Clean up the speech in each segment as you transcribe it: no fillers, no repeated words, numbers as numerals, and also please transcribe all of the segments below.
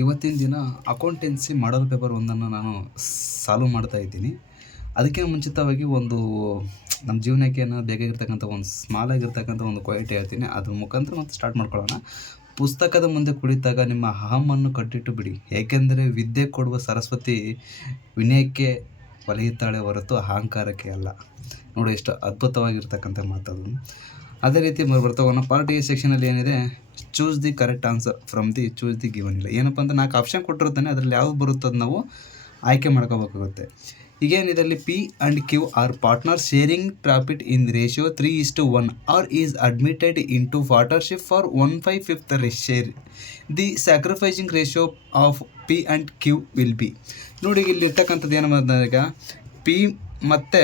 ಇವತ್ತಿನ ದಿನ ಅಕೌಂಟೆನ್ಸಿ ಮಾಡಲ್ ಪೇಪರ್ ಒಂದನ್ನು ನಾನು ಸಾಲ್ವ್ ಮಾಡ್ತಾ ಇದ್ದೀನಿ. ಅದಕ್ಕಿಂತ ಮುಂಚಿತವಾಗಿ ಒಂದು ನಮ್ಮ ಜೀವನಕ್ಕೆ ಬೇಕಾಗಿರ್ತಕ್ಕಂಥ ಒಂದು ಸ್ಮಾಲ್ ಆಗಿರ್ತಕ್ಕಂಥ ಒಂದು ಕ್ವೈಟ್ ಹೇಳ್ತೀನಿ. ಅದ್ರ ಮುಖಾಂತರ ಮತ್ತೆ ಸ್ಟಾರ್ಟ್ ಮಾಡ್ಕೊಳ್ಳೋಣ. ಪುಸ್ತಕದ ಮುಂದೆ ಕುಳಿತಾಗ ನಿಮ್ಮ ಅಹಮನ್ನು ಕಟ್ಟಿಟ್ಟು ಬಿಡಿ, ಏಕೆಂದರೆ ವಿದ್ಯೆ ಕೊಡುವ ಸರಸ್ವತಿ ವಿನಯಕ್ಕೆ ಒಲಿಯುತ್ತಾಳೆ ಹೊರತು ಅಹಂಕಾರಕ್ಕೆ ಅಲ್ಲ. ನೋಡಿ, ಎಷ್ಟು ಅದ್ಭುತವಾಗಿರ್ತಕ್ಕಂಥ ಮಾತದು. ಅದೇ ರೀತಿ ಬರ್ತಾ ಹೋಗೋಣ. ಪಾರ್ಟ್ ಎ ಸೆಕ್ಷನಲ್ಲಿ ಏನಿದೆ, choose the correct answer from the choose the given ಇಲ್ಲ. ಏನಪ್ಪ ಅಂದರೆ 4 ಆಪ್ಷನ್ ಕೊಟ್ಟಿರ್ತಾನೆ, ಅದರಲ್ಲಿ ಯಾವ್ದು ಬರುತ್ತೋ ಅದು ನಾವು ಆಯ್ಕೆ ಮಾಡ್ಕೋಬೇಕಾಗುತ್ತೆ. ಈಗೇನು ಇದರಲ್ಲಿ P and Q are partner sharing profit in ratio 3:1 R is admitted into partnership for 1/5 share. The sacrificing ratio of P and Q will be. ನೋಡಿ, ಇಲ್ಲಿರ್ತಕ್ಕಂಥದ್ದು ಏನು ಬಂದಾಗ ಪಿ ಮತ್ತು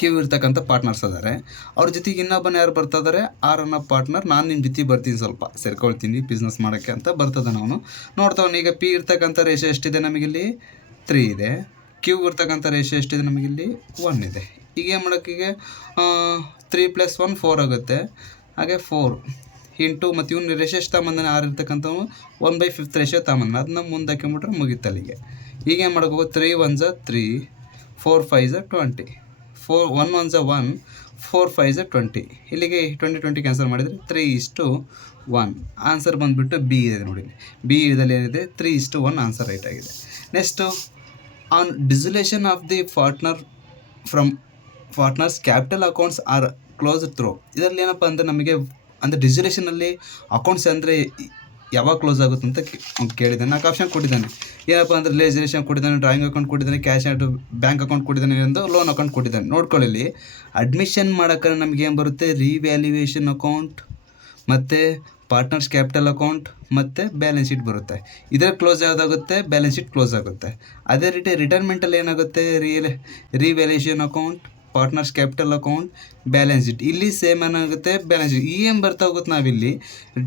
ಕ್ಯೂ ಇರ್ತಕ್ಕಂಥ ಪಾರ್ಟ್ನರ್ಸ್ ಅದಾರೆ. ಅವ್ರ ಜೊತೆಗೆ ಇನ್ನೊಬ್ಬನ ಯಾರು ಬರ್ತಾ ಇದ್ದಾರೆ, ಆರ್ ಅನ್ನೋ ಪಾರ್ಟ್ನರ್. ನಾನು ನಿಮ್ಮ ಜೊತೆ ಬರ್ತೀನಿ, ಸ್ವಲ್ಪ ಸೇರ್ಕೊಳ್ತೀನಿ ಬಿಸ್ನೆಸ್ ಮಾಡೋಕ್ಕೆ ಅಂತ ಬರ್ತದೆ. ನಾವು ನೋಡ್ತಾವನು. ಈಗ ಪಿ ಇರ್ತಕ್ಕಂಥ ರೇಷೋ ಎಷ್ಟಿದೆ, ನಮಗಿಲ್ಲಿ 3 ಇದೆ. ಕ್ಯೂ ಇರ್ತಕ್ಕಂಥ ರೇಷೋ ಎಷ್ಟಿದೆ, ನಮಗಿಲ್ಲಿ 1 ಇದೆ. ಈಗ ಏನು ಮಾಡೋಕ್ಕೀಗ 3 + 1 4 ಆಗುತ್ತೆ. ಹಾಗೆ 4 ಇಂಟು ಮತ್ತು ಇವ್ನು ರೇಷೋ ಎಷ್ಟು ತಗೊಂಬಂದಾನೆ, ಆರು ಇರ್ತಕ್ಕಂಥವು 1/5 ರೇಷೋ ತಗೊಂಬಂದಾನೆ. ಅದನ್ನ ಮುಂದೆ ಹಾಕೊಂಬಿಟ್ರೆ ಮುಗಿತಲ್ಲಿಗೆ. ಈಗ ಏನು ಮಾಡೋಕೆ 3 1 3, 4 5 20, 1 1 1, 4 5 20. ಇಲ್ಲಿಗೆ 20 ಕ್ಯಾನ್ಸಲ್ ಮಾಡಿದರೆ 3:1 ಆನ್ಸರ್ ಬಂದುಬಿಟ್ಟು ಬಿ ಇದೆ. ನೋಡಿ, ಬಿ ಇದರಲ್ಲಿ ಏನಿದೆ 3:1 ಆನ್ಸರ್ ರೈಟ್ ಆಗಿದೆ. Next, on dissolution of the partner from partners capital accounts are close through. ಇದರಲ್ಲಿ ಏನಪ್ಪ ಅಂದರೆ ನಮಗೆ ಅಂದರೆ ಡಿಸೊಲ್ಯೂಷನಲ್ಲಿ ಅಕೌಂಟ್ಸ್ ಅಂದರೆ ಯಾವಾಗ ಕ್ಲೋಸ್ ಆಗುತ್ತೆ ಅಂತ ಕೇಳಿದ್ದಾನೆ. 4 ಆಪ್ಷನ್ ಕೊಟ್ಟಿದ್ದಾನೆ. ಏನಪ್ಪ ಅಂದರೆ ರಿಲೇಷನ್ ಕೊಟ್ಟಿದ್ದಾನೆ, ಡ್ರಾಯಿಂಗ್ ಅಕೌಂಟ್ ಕೊಟ್ಟಿದ್ದಾನೆ, ಕ್ಯಾಶ್ ಆ್ಯಂಡ್ ಬ್ಯಾಂಕ್ ಅಕೌಂಟ್ ಕೊಟ್ಟಿದ್ದಾನೆ, ಎಂದು ಲೋನ್ ಅಕೌಂಟ್ ಕೊಟ್ಟಿದ್ದಾನೆ. ನೋಡ್ಕೊಳ್ಳಿ, ಅಡ್ಮಿಷನ್ ಮಾಡೋಕ್ಕೆ ನಮಗೆ ಏನು ಬರುತ್ತೆ, ರಿವ್ಯಾಲ್ಯೂಯೇಷನ್ ಅಕೌಂಟ್ ಮತ್ತು ಪಾರ್ಟ್ನರ್ಸ್ ಕ್ಯಾಪಿಟಲ್ ಅಕೌಂಟ್ ಮತ್ತು ಬ್ಯಾಲೆನ್ಸ್ ಶೀಟ್ ಬರುತ್ತೆ. ಇದರ ಕ್ಲೋಸ್ ಯಾವುದಾಗುತ್ತೆ, ಬ್ಯಾಲೆನ್ಸ್ ಶೀಟ್ ಕ್ಲೋಸ್ ಆಗುತ್ತೆ. ಅದೇ ರೀತಿ ರಿಟೈರ್ಮೆಂಟಲ್ಲಿ ಏನಾಗುತ್ತೆ, revaluation account, partners capital account, balance sheet. ಇಲ್ಲಿ ಸೇಮ್ ಏನಾಗುತ್ತೆ, ಬ್ಯಾಲೆನ್ಸ್ ಶೀಟ್. ಏನು ಬರ್ತಾ ಹೋಗುತ್ತೆ, ನಾವಿಲ್ಲಿ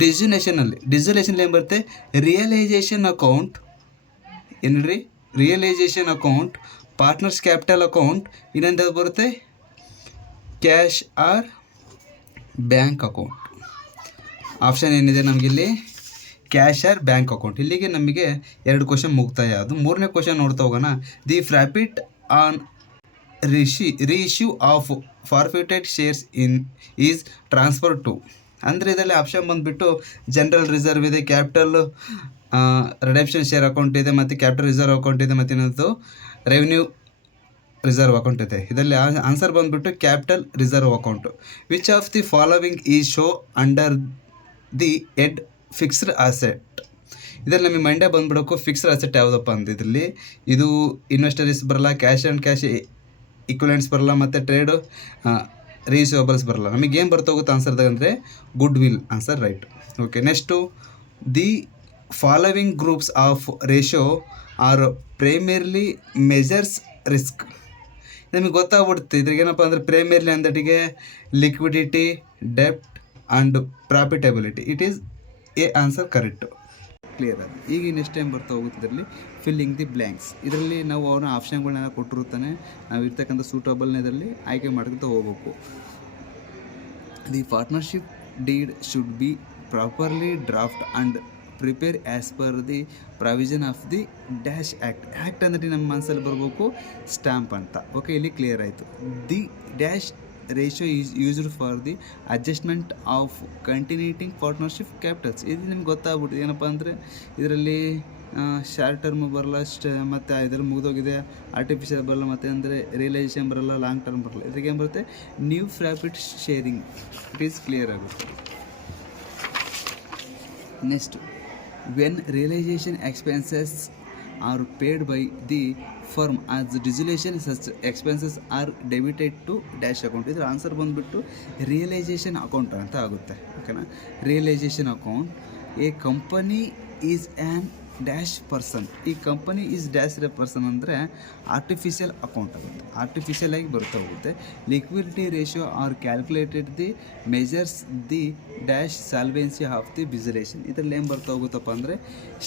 ಡಿಸೊಲ್ಯೂಷನಲ್ಲಿ ಏನು ಬರುತ್ತೆ, ರಿಯಲೈಸೇಷನ್ ಅಕೌಂಟ್. ಏನ್ರಿ, realisation account, partners capital account, ಇನ್ನೊಂದು ಬರುತ್ತೆ cash or bank account. Option ಏನಿದೆ ನಮಗಿಲ್ಲಿ, ಕ್ಯಾಶ್ ಆರ್ ಬ್ಯಾಂಕ್ ಅಕೌಂಟ್. ಇಲ್ಲಿಗೆ ನಮಗೆ 2 ಕ್ವಶನ್ ಮುಗ್ತಾಯ. ಅದು 3ನೇ ಕ್ವಶನ್ ನೋಡ್ತಾ ಹೋಗೋಣ. The profit on reissue of forfeited shares is transfer to. ಅಂದರೆ ಇದರಲ್ಲಿ ಆಪ್ಷನ್ ಬಂದುಬಿಟ್ಟು ಜನರಲ್ ರಿಸರ್ವ್ ಇದೆ, ಕ್ಯಾಪಿಟಲ್ ರಿಡೆಂಪ್ಷನ್ ಶೇರ್ ಅಕೌಂಟ್ ಇದೆ, ಮತ್ತು ಕ್ಯಾಪಿಟಲ್ ರಿಸರ್ವ್ ಅಕೌಂಟ್ ಇದೆ, ಮತ್ತು ಇನ್ನೊಂದು ರೆವಿನ್ಯೂ ರಿಸರ್ವ್ ಅಕೌಂಟ್ ಇದೆ. ಇದರಲ್ಲಿ ಆನ್ಸರ್ ಬಂದುಬಿಟ್ಟು capital reserve account. Which of the following is show under the head fixed asset. ಇದರಲ್ಲಿ ನಮಗೆ ಮಂಡ್ಯ ಬಂದುಬಿಡೋಕ್ಕೂ ಫಿಕ್ಸ್ಡ್ ಅಸೆಟ್ ಯಾವುದಪ್ಪ ಅಂತ. ಇದರಲ್ಲಿ ಇದು ಇನ್ವೆಸ್ಟರೀಸ್ ಬರಲ್ಲ, ಕ್ಯಾಶ್ ಆ್ಯಂಡ್ ಕ್ಯಾಶ್ ಈಕ್ವಲೆಂಟ್ಸ್ ಬರಲ್ಲ, ಮತ್ತು ಟ್ರೇಡು ರೀಸೇಬಲ್ಸ್ ಬರಲ್ಲ. ನಮಗೇನು ಬರ್ತೋಗುತ್ತೆ ಆನ್ಸರ್ದಾಗ ಅಂದರೆ goodwill answer right. Okay, next, the following groups of ratio are primarily measures risk. ನಮಗೆ ಗೊತ್ತಾಗ್ಬಿಡುತ್ತೆ ಇದ್ರಿಗೆ. ಏನಪ್ಪ ಅಂದರೆ ಪ್ರೈಮೇರ್ಲಿ ಅಂದಟಿಗೆ ಲಿಕ್ವಿಡಿಟಿ, ಡೆಪ್ಟ್ and profitability. It is a answer correct. Clear ಅದು. ಈಗ ನೆಕ್ಸ್ಟ್ ಟೈಮ್ ಬರ್ತಾ ಹೋಗುತ್ತೆ ಇದರಲ್ಲಿ ಫಿಲ್ಲಿಂಗ್ ದಿ ಬ್ಲ್ಯಾಂಕ್ಸ್. ಇದರಲ್ಲಿ ನಾವು ಅವನ ಆಪ್ಷನ್ಗಳನ್ನೆಲ್ಲ ಕೊಟ್ಟಿರುತ್ತಾನೆ, ನಾವು ಇರ್ತಕ್ಕಂಥ ಸೂಟಬಲ್ನದಲ್ಲಿ ಆಯ್ಕೆ ಮಾಡ್ಕೊತ ಹೋಗ್ಬೇಕು. The partnership deed should be properly draft and prepare as per the provision of the dash act. Act ಅಂದರೆ ನಮ್ಮ ಮನಸ್ಸಲ್ಲಿ ಬರಬೇಕು ಸ್ಟ್ಯಾಂಪ್ ಅಂತ. ಓಕೆ, ಇಲ್ಲಿ ಕ್ಲಿಯರ್ ಆಯಿತು. The dash ratio is used for the adjustment of continuing partnership capitals. ಇದು ನಿಮ್ಗೆ ಗೊತ್ತಾಗ್ಬಿಟ್ಟು ಏನಪ್ಪ ಅಂದರೆ ಇದರಲ್ಲಿ ಶಾರ್ಟ್ ಟರ್ಮ್ ಬರಲ್ಲ, ಮತ್ತು ಇದರಲ್ಲಿ ಮುಗಿದೋಗಿದೆ. ಆರ್ಟಿಫಿಷಿಯಲ್ ಬರಲ್ಲ, ಮತ್ತು ಅಂದರೆ ರಿಯಲೈಸೇಷನ್ ಬರಲ್ಲ, ಲಾಂಗ್ ಟರ್ಮ್ ಬರಲ್ಲ. ಇದ್ರಿಗೆ ಏನು ಬರುತ್ತೆ, new profit sharing. It is clear ಆಗುತ್ತೆ. Next, when realisation expenses are paid by the firm as dissolution such expenses are debited to dash account. ಇದರ ಆನ್ಸರ್ ಬಂದುಬಿಟ್ಟು ರಿಯಲೈಸೇಷನ್ ಅಕೌಂಟ್ ಅಂತ ಆಗುತ್ತೆ. ಓಕೆನಾ, realisation account. A company is an dash person. ಈ company is dash person ಅಂದರೆ artificial account ಆಗುತ್ತೆ, artificial ಆಗಿ ಬರ್ತಾ ಹೋಗುತ್ತೆ. Liquidity ratio are calculated the measures the dash solvency of the dissolution. ಇದರಲ್ಲಿ ಏನು ಬರ್ತಾ ಹೋಗುತ್ತಪ್ಪ ಅಂದರೆ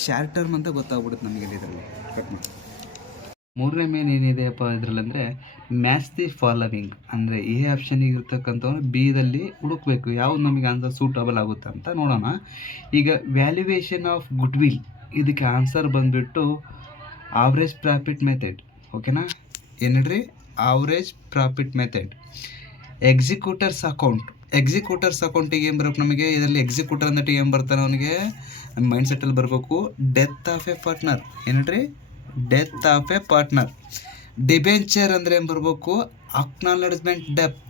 ಶಾರ್ಟ್ ಟರ್ಮ್ ಅಂತ ಗೊತ್ತಾಗ್ಬಿಡುತ್ತೆ ನಮಗೆ. ಇದರಲ್ಲಿ ಕಟ್ ಮಾಡಿ 3ನೇ ಮೇನ್ ಏನಿದೆಯಪ್ಪ ಇದರಲ್ಲಿ ಅಂದರೆ ಮ್ಯಾಚ್ ದಿ ಫಾಲೋವಿಂಗ್. ಅಂದರೆ ಎ ಆಪ್ಷನಿಗೆ ಇರ್ತಕ್ಕಂಥವ್ರು ಬಿದಲ್ಲಿ ಹುಡುಕಬೇಕು ಯಾವ್ದು ನಮಗೆ ಆನ್ಸರ್ ಸೂಟಬಲ್ ಆಗುತ್ತೆ ಅಂತ ನೋಡೋಣ. ಈಗ ವ್ಯಾಲ್ಯೂಯೇಷನ್ ಆಫ್ ಗುಡ್ ವಿಲ್ ಇದಕ್ಕೆ ಆನ್ಸರ್ ಬಂದುಬಿಟ್ಟು ಆವ್ರೇಜ್ ಪ್ರಾಫಿಟ್ ಮೆಥಡ್. ಓಕೆನಾ, ಏನು ಹೇಳ್ರಿ, ಆವ್ರೇಜ್ ಪ್ರಾಫಿಟ್ ಮೆಥಡ್. ಎಕ್ಸಿಕ್ಯೂಟರ್ಸ್ ಅಕೌಂಟಿಗೆ ಏನು ಬರ್ಬೇಕು ನಮಗೆ, ಇದರಲ್ಲಿ ಎಕ್ಸಿಕ್ಯೂಟರ್ ಅಂದಟ್ಟು ಏನು ಬರ್ತಾನೆ ಅವನಿಗೆ ಮೈಂಡ್ ಸೆಟ್ಟಲ್ಲಿ ಬರಬೇಕು, ಡೆತ್ ಆಫ್ ಎ ಪಾರ್ಟ್ನರ್. ಏನು ಹೇಳ್ರಿ, death of a partner. Debenture ಅಂದರೆ ಏನು ಬರಬೇಕು, ಅಕ್ನಾಲಜ್ಮೆಂಟ್ ಡೆಪ್ತ್.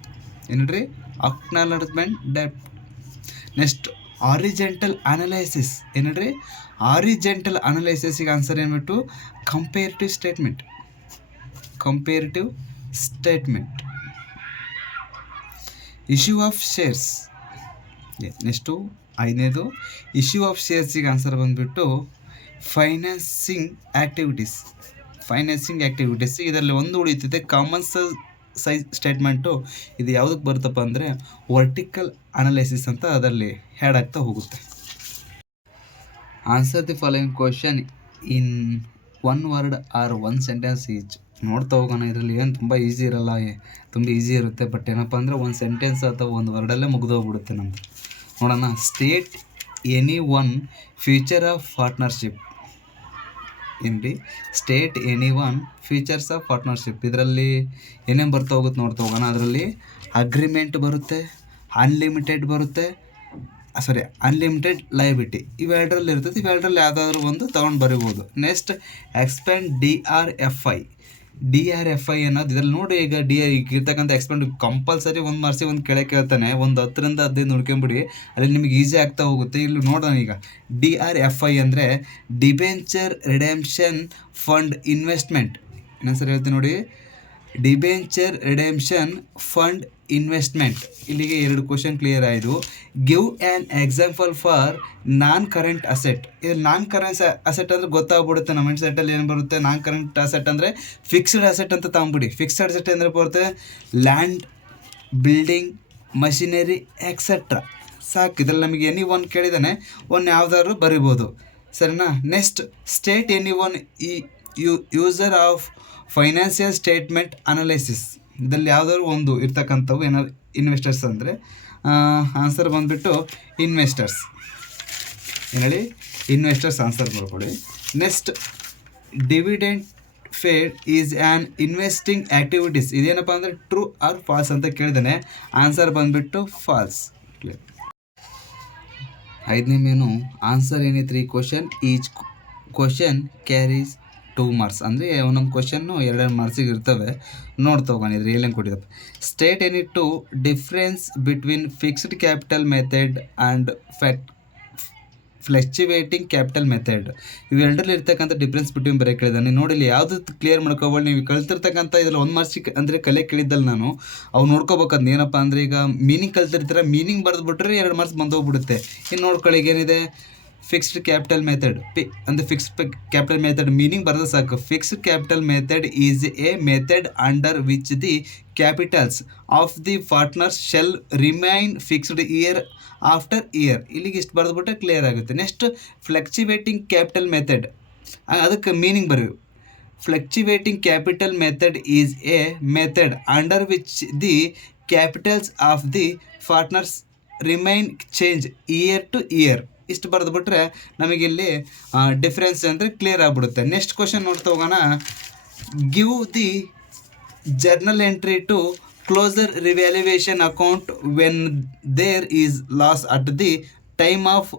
ಏನು ಹೇಳ್ರಿ, ಅಕ್ನಾಲಜ್ಮೆಂಟ್ ಡೆಪ್ತ್. Next horizontal analysis. ಏನು ಹೇಳ್ರಿ, ಆರಿಜೆಂಟಲ್ ಅನಲೈಸಿಸ್ಗೆ ಆನ್ಸರ್ ಏನ್ಬಿಟ್ಟು comparative statement. Issue of shares. Next 5ನೇದು ಇಶ್ಯೂ ಆಫ್ ಶೇರ್ಸಿಗೆ ಆನ್ಸರ್ ಬಂದುಬಿಟ್ಟು ಫೈನಾನ್ಸಿಂಗ್ ಆ್ಯಕ್ಟಿವಿಟೀಸ್. ಇದರಲ್ಲಿ ಒಂದು ಉಳಿತಿದೆ ಕಾಮನ್ ಸೈಜ್ ಸ್ಟೇಟ್ಮೆಂಟು. ಇದು ಯಾವುದಕ್ಕೆ ಬರುತ್ತಪ್ಪ ಅಂದರೆ ವರ್ಟಿಕಲ್ ಅನಲೈಸಿಸ್ ಅಂತ ಅದರಲ್ಲಿ ಹ್ಯಾಡ್ ಆಗ್ತಾ ಹೋಗುತ್ತೆ. Answer the following question in 1 word or 1 sentence each. ನೋಡ್ತಾ ಹೋಗೋಣ. ಇದರಲ್ಲಿ ಏನು ತುಂಬ ಈಸಿ ಇರಲ್ಲ, ತುಂಬ ಈಸಿ ಇರುತ್ತೆ. ಬಟ್ ಏನಪ್ಪ ಅಂದರೆ 1 sentence ಅಥವಾ 1 wordಲ್ಲೇ ಮುಗಿದೋಗ್ಬಿಡುತ್ತೆ ನಮ್ಮದು. ನೋಡೋಣ. State any one features of partnership. ಏನ್ರಿ, state any one features of partnership. ಇದರಲ್ಲಿ ಏನೇನು ಬರ್ತಾ ಹೋಗುತ್ತೆ ನೋಡ್ತಾ ಹೋಗೋಣ. ಅದರಲ್ಲಿ ಅಗ್ರಿಮೆಂಟ್ ಬರುತ್ತೆ, ಅನ್ಲಿಮಿಟೆಡ್ ಬರುತ್ತೆ, ಅನ್ಲಿಮಿಟೆಡ್ ಲಯಬಿಲಿಟಿ. ಇವೆರಡರಲ್ಲಿ ಇರ್ತೈತಿ. ಇವೆರಡರಲ್ಲಿ ಯಾವುದಾದ್ರೂ ಒಂದು ತೊಗೊಂಡು ಬರಿಬೋದು. Next expand D R F I ಅನ್ನೋದು ಇದರಲ್ಲಿ ನೋಡಿ. ಈಗ ಇರ್ತಕ್ಕಂಥ ಎಕ್ಸ್ಪೆಂಡ್ ಕಂಪಲ್ಸರಿ ಒಂದು ಮಾರ್ಕ್ಸಿಗೆ ಒಂದು ಕೆಳಗೆ ಕೇಳ್ತಾನೆ. ಒಂದು 10ರಿಂದ 15 ನೋಡ್ಕೊಂಬಿಡಿ, ಅಲ್ಲಿ ನಿಮಗೆ ಈಸಿ ಆಗ್ತಾ ಹೋಗುತ್ತೆ. ಇಲ್ಲಿ ನೋಡೋಣ. ಈಗ DRFI ಅಂದರೆ ಡಿಬೆಂಚರ್ ರಿಡೆಂಪ್ಷನ್ ಫಂಡ್ ಇನ್ವೆಸ್ಟ್ಮೆಂಟ್. ಇನ್ನೊಂದ್ಸರಿ ಹೇಳ್ತೀನಿ ನೋಡಿ, ಡಿಬೆಂಚರ್ ರಿಡೆಂಪ್ಷನ್ ಫಂಡ್ ಇನ್ವೆಸ್ಟ್ಮೆಂಟ್. ಇಲ್ಲಿಗೆ 2 ಕ್ವಶನ್ ಕ್ಲಿಯರ್ ಆಯಿತು. Give an example for non current asset. ಇದು ನಾನ್ ಕರೆಂಟ್ ಅಸೆಟ್ ಅಂದರೆ ಗೊತ್ತಾಗ್ಬಿಡುತ್ತೆ ನಮ್ಮ ಮೈಂಡ್ ಸೆಟ್ಟಲ್ಲಿ ಏನು ಬರುತ್ತೆ. ನಾನ್ ಕರೆಂಟ್ ಅಸೆಟ್ ಅಂದರೆ ಫಿಕ್ಸ್ಡ್ ಅಸೆಟ್ ಅಂತ ತಗೊಂಬಿಡಿ. ಫಿಕ್ಸ್ಡ್ ಅಸೆಟ್ ಅಂದರೆ ಬರುತ್ತೆ ಲ್ಯಾಂಡ್, ಬಿಲ್ಡಿಂಗ್, ಮಷಿನರಿ ಎಕ್ಸೆಟ್ರಾ. ಸಾಕು. ಇದರಲ್ಲಿ ನಮಗೆ ಎನಿ ಒನ್ ಕೇಳಿದಾನೆ, ಒಂದು ಯಾವುದಾದ್ರು ಬರಿಬೋದು. ಸರಿನಾ. Next state any one user of financial statement analysis. ಇದರಲ್ಲಿ ಯಾವುದಾದ್ರು ಒಂದು ಇರ್ತಕ್ಕಂಥವು ಏನಾದ್ರು ಇನ್ವೆಸ್ಟರ್ಸ್ ಅಂದರೆ ಆನ್ಸರ್ ಬಂದುಬಿಟ್ಟು ಇನ್ವೆಸ್ಟರ್ಸ್. ಏನು ಹೇಳಿ, ಇನ್ವೆಸ್ಟರ್ಸ್ ಆನ್ಸರ್ ಮಾಡ್ಕೊಳ್ಳಿ. Next dividend paid is an investing activities. ಇದೇನಪ್ಪ ಅಂದರೆ ಟ್ರೂ ಆರ್ ಫಾಲ್ಸ್ ಅಂತ ಕೇಳಿದಾನೆ. ಆನ್ಸರ್ ಬಂದುಬಿಟ್ಟು ಫಾಲ್ಸ್. 5ನೇ ಮೇನು ಆನ್ಸರ್ ಏನೈತ್ರಿ question. Each question carries 2 marks. ಅಂದರೆ ಒಂದೊಂದು ಕ್ವಶನ್ನು 2 ಮಾರ್ಕ್ಸಿಗೆ ಇರ್ತವೆ. ನೋಡ್ತಾ ಹೋಗೋಣ. ಇದ್ರ ಏನೇನು ಕೊಟ್ಟಿದ್ದಪ್ಪ. State any two difference between fixed capital method and fluctuating capital method. ಇವೆರಡರಲ್ಲಿ ಇರ್ತಕ್ಕಂಥ ಡಿಫ್ರೆನ್ಸ್ ಬಿಟ್ವೀನ್ ಬರೀ ಕೇಳಿದಾನೆ. ನೋಡಿ, ಇಲ್ಲಿ ಯಾವುದು ಕ್ಲಿಯರ್ ಮಾಡ್ಕೋಬೋದು. ನೀವು ಕಲ್ತಿರ್ತಕ್ಕಂಥ ಇದರಲ್ಲಿ 1 ಮಾರ್ಕ್ಸಿಗೆ ಅಂದರೆ ಕಲೆ ಕೇಳಿದ್ದಲ್ಲ ನಾನು, ಅವು ನೋಡ್ಕೋಬೇಕಂದು ಏನಪ್ಪ ಅಂದರೆ ಈಗ ಮೀನಿಂಗ್ ಕಲ್ತಿರ್ತೀರ, ಮೀನಿಂಗ್ ಬರೆದ್ಬಿಟ್ರೆ 2 ಮಾರ್ಕ್ಸ್ ಬಂದೋಗ್ಬಿಡುತ್ತೆ. ಇನ್ನು ನೋಡ್ಕೊಳ್ಳಿ ಏನಿದೆ, ಫಿಕ್ಸ್ಡ್ ಕ್ಯಾಪಿಟಲ್ ಮೆಥಡ್. ಅಂದರೆ ಫಿಕ್ಸ್ಡ್ ಕ್ಯಾಪಿಟಲ್ ಮೆಥಡ್ ಮೀನಿಂಗ್ ಬರೆದ ಸಾಕು. Fixed capital method is a method under which the capitals of the partners shall remain fixed year after year. ಇಲ್ಲಿಗೆ ಇಷ್ಟು ಬರೆದ್ಬಿಟ್ರೆ ಕ್ಲಿಯರ್ ಆಗುತ್ತೆ. ನೆಕ್ಸ್ಟ್ ಫ್ಲಕ್ಚುವೇಟಿಂಗ್ ಕ್ಯಾಪಿಟಲ್ ಮೆಥಡ್, ಅದಕ್ಕೆ meaning ಬರೀ. Fluctuating capital method is a method under which the capitals of the partners remain change year to year. ಇಷ್ಟು ಬರೆದುಬಿಟ್ರೆ ನಮಗಿಲ್ಲಿ difference ಅಂದರೆ ಕ್ಲಿಯರ್ ಆಗಿಬಿಡುತ್ತೆ. ನೆಕ್ಸ್ಟ್ ಕ್ವಶನ್ ನೋಡ್ತಾ ಹೋಗೋಣ. Give the journal entry to close revaluation account when there is loss at the time of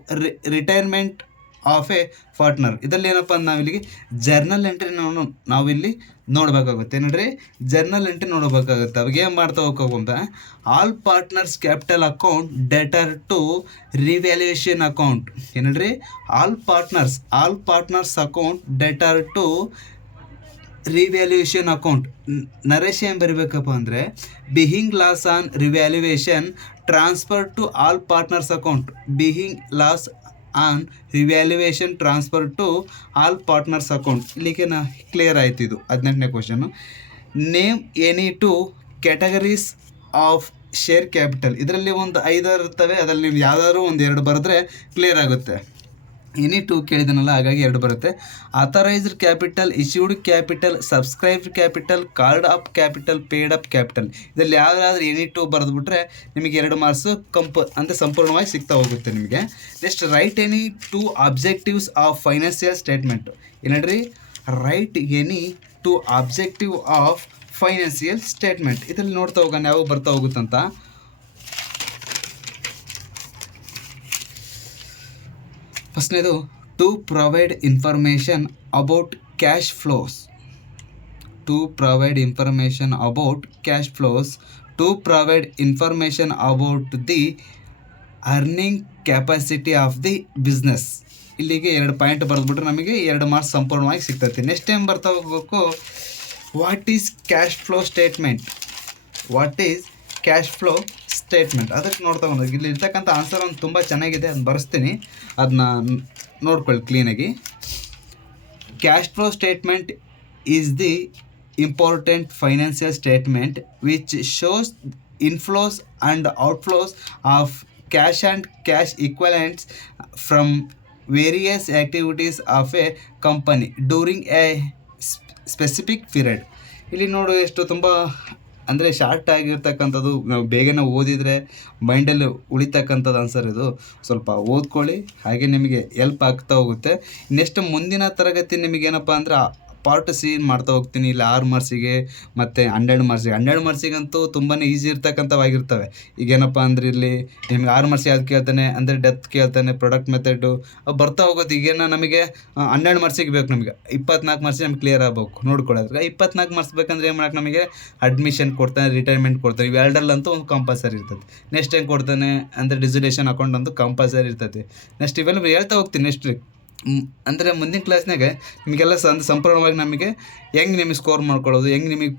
retirement of a partner. ಇದರಲ್ಲಿ ಏನಪ್ಪ ನಾವಿಲ್ಲಿಗೆ journal entry ನಾವಿಲ್ಲಿ ನೋಡಬೇಕಾಗುತ್ತೆ. ಏನಂದರೆ ಜರ್ನಲ್ ಎಂಟ್ರಿ ನೋಡಬೇಕಾಗುತ್ತೆ. ಅವಾಗ ಏನು ಮಾಡ್ತಾ ಹೋಗ್ಬೇಕಂತ, ಆಲ್ ಪಾರ್ಟ್ನರ್ಸ್ ಕ್ಯಾಪಿಟಲ್ ಅಕೌಂಟ್ ಡೆಟರ್ ಟು ರಿವ್ಯಾಲ್ಯೂಯೇಷನ್ ಅಕೌಂಟ್. ಏನಂದರೆ ಆಲ್ ಪಾರ್ಟ್ನರ್ಸ್ ಅಕೌಂಟ್ ಡೆಟರ್ ಟು ರಿವ್ಯಾಲ್ಯೂಯೇಷನ್ ಅಕೌಂಟ್. ನರೇಶ್ ಏನು ಬರೀಬೇಕಪ್ಪ ಅಂದರೆ being loss on revaluation transfer to all partners account. Being loss on revaluation transfer to all partners account. ಇಲ್ಲಿಗೆ clear ಆಯಿತು. ಇದು 18ನೇ question. Name any two categories of share capital. ಇದರಲ್ಲಿ ಒಂದು 5 ಇರ್ತವೆ. ಅದರಲ್ಲಿ ನೀವು ಯಾವುದಾದ್ರು ಒಂದು 2 ಬರೆದ್ರೆ ಕ್ಲಿಯರ್ ಆಗುತ್ತೆ. ಎನಿ ಟು ಕೇಳಿದನಲ್ಲ, ಹಾಗಾಗಿ 2 ಬರುತ್ತೆ. Authorised capital, issued capital, subscribed capital, card up capital, paid up capital, ಇದರಲ್ಲಿ ಯಾವುದಾದ್ರೂ ಎನಿ ಟು ಬರೆದ್ಬಿಟ್ರೆ ನಿಮಗೆ 2 ಮಾರ್ಕ್ಸು ಅಂದರೆ ಸಂಪೂರ್ಣವಾಗಿ ಸಿಗ್ತಾ ಹೋಗುತ್ತೆ ನಿಮಗೆ. Next, write any 2 objectives of financial statement. ಏನಂದ್ರಿ, write any 2 objective of financial statement. ಇದರಲ್ಲಿ ನೋಡ್ತಾ ಹೋಗೋಣ ಯಾವಾಗ ಬರ್ತಾ ಹೋಗುತ್ತಂತ. ಫಸ್ಟ್ನೇದು, to provide information about cash flows. To provide information about cash flows. To provide information about the earning capacity of the business. ಇಲ್ಲಿಗೆ 2 point ಬರೆದ್ಬಿಟ್ರೆ ನಮಗೆ 2 ಮಾರ್ಕ್ಸ್ ಸಂಪೂರ್ಣವಾಗಿ ಸಿಗ್ತೈತೆ. ನೆಕ್ಸ್ಟ್ ಟೈಮ್ ಬರ್ತಾ ಹೋಗಬೇಕು, what is cash flow statement. What is cash flow statement, ಅದಕ್ಕೆ ನೋಡ್ತಾ ಬಂದಾಗ ಇಲ್ಲಿ ಇರ್ತಕ್ಕಂಥ ಆನ್ಸರ್ ಒಂದು ತುಂಬ ಚೆನ್ನಾಗಿದೆ, ಅದನ್ನ ಬರೆಸ್ತೀನಿ, ಅದನ್ನ ನೋಡ್ಕೊಳ್ಳಿ ಕ್ಲೀನಾಗಿ. Cash flow statement is the important financial statement which shows inflows and outflows of cash and cash equivalents from various activities of a company during a specific period. ಇಲ್ಲಿ ನೋಡು ಎಷ್ಟು ತುಂಬ ಅಂದರೆ ಶಾರ್ಟ್ ಆಗಿರ್ತಕ್ಕಂಥದ್ದು, ನಾವು ಬೇಗನೆ ಓದಿದರೆ ಮೈಂಡಲ್ಲಿ ಉಳಿತಕ್ಕಂಥದ್ದು ಆನ್ಸರ್ ಇದು. ಸ್ವಲ್ಪ ಓದ್ಕೊಳ್ಳಿ, ಹಾಗೆ ನಿಮಗೆ ಎಲ್ಪ್ ಆಗ್ತಾ ಹೋಗುತ್ತೆ. ನೆಕ್ಸ್ಟ್ ಮುಂದಿನ ತರಗತಿ ನಿಮಗೇನಪ್ಪ ಅಂದರೆ ಪಾರ್ಟ್ ಸಿ ಮಾಡ್ತಾ ಹೋಗ್ತೀನಿ. ಇಲ್ಲಿ 6 ಮಾರ್ಕ್ಸಿಗೆ ಮತ್ತು 12 ಮಾರ್ಕ್ಸಿಗೆ. 12 ಮಾರ್ಕ್ಸಿಗಂತೂ ತುಂಬಾ ಈಸಿ ಇರ್ತಕ್ಕಂಥವಾಗಿರ್ತವೆ. ಈಗೇನಪ್ಪ ಅಂದರೆ ಇಲ್ಲಿ ನಿಮ್ಗೆ 6 ಮಾರ್ಕ್ಸ್ ಯಾವ್ದು ಕೇಳ್ತಾನೆ ಅಂದರೆ ಡೆಪ್ತ್ ಕೇಳ್ತಾನೆ, ಪ್ರಾಡಕ್ಟ್ ಮೆಥಡು ಬರ್ತಾ ಹೋಗೋದು. ಈಗೇನು ನಮಗೆ 12 ಮಾರ್ಕ್ಸಿಗೆ ಬೇಕು, ನಮಗೆ 24 ಮಾರ್ಕ್ಸಿಗೆ ನಮ್ಗೆ ಕ್ಲಿಯರ್ ಆಗಬೇಕು. ನೋಡ್ಕೊಳ್ಳೋದ್ರೆ 24 ಮಾರ್ಕ್ಸ್ ಬೇಕಂದ್ರೆ ಏನು ಮಾಡೋಕೆ, ನಮಗೆ ಅಡ್ಮಿಷನ್ ಕೊಡ್ತಾನೆ, ರಿಟೈರ್ಮೆಂಟ್ ಕೊಡ್ತಾನೆ, ಇವೆರಡಲ್ಲಂತೂ ಒಂದು ಕಂಪಲ್ಸರಿ ಇರ್ತದೆ. ನೆಕ್ಸ್ಟ್ ಏನು ಕೊಡ್ತಾನೆ ಅಂದರೆ ಡಿಸಲ್ಯೂಷನ್ ಅಕೌಂಟ್ ಅಂತೂ ಕಂಪಲ್ಸರಿ ಇರ್ತದೆ. ನೆಕ್ಸ್ಟ್ ಇವೆಲ್ಲ ಹೇಳ್ತಾ ಹೋಗ್ತೀನಿ. ನೆಕ್ಸ್ಟ್ ಅಂದರೆ ಮುಂದಿನ ಕ್ಲಾಸ್ನಾಗ ನಿಮಗೆಲ್ಲ ಸಂಪೂರ್ಣವಾಗಿ ನಮಗೆ ಹೆಂಗೆ ನಿಮಗೆ ಸ್ಕೋರ್ ಮಾಡ್ಕೊಳ್ಳೋದು, ಹೆಂಗೆ ನಿಮಗೆ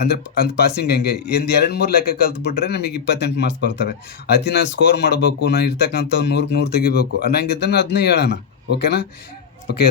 ಅಂದ್ರೆ ಪಾಸಿಂಗ್ ಹೆಂಗೆ, 2-3 ಲೆಕ್ಕ ಕಲ್ತ್ಬಿಟ್ರೆ ನಿಮಗೆ 28 ಮಾರ್ಕ್ಸ್ ಬರ್ತವೆ. ಅತಿ ನಾನು ಸ್ಕೋರ್ ಮಾಡಬೇಕು, ನಾನು ಇರ್ತಕ್ಕಂಥ 100ಕ್ಕೆ 100 ತೆಗಿಬೇಕು ಅನ್ನಂಗಿದ್ದನ್ನು ಅದನ್ನೇ ಹೇಳೋಣ. ಓಕೆನಾ? ಓಕೆ.